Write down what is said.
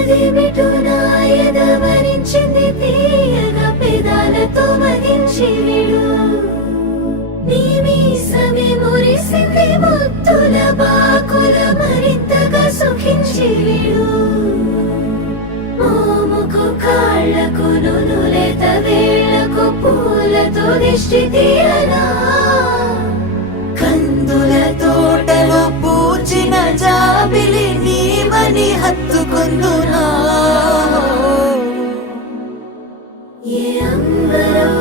అదేమిటో నాయదవరించింది తీయగా పెదాలతో మదించి విడు నీ మీసమే మురిసింది ముత్తుల బాకుల మరింతగా సుఖించి విడు మోముకు కాళ్లకు నునులేత వేళ్లకు పూలతో దిష్టి తీయనా కందుల తోటలో పూచిన జాబిలి నీవని హత్తుకుందునా ఏ అంబరం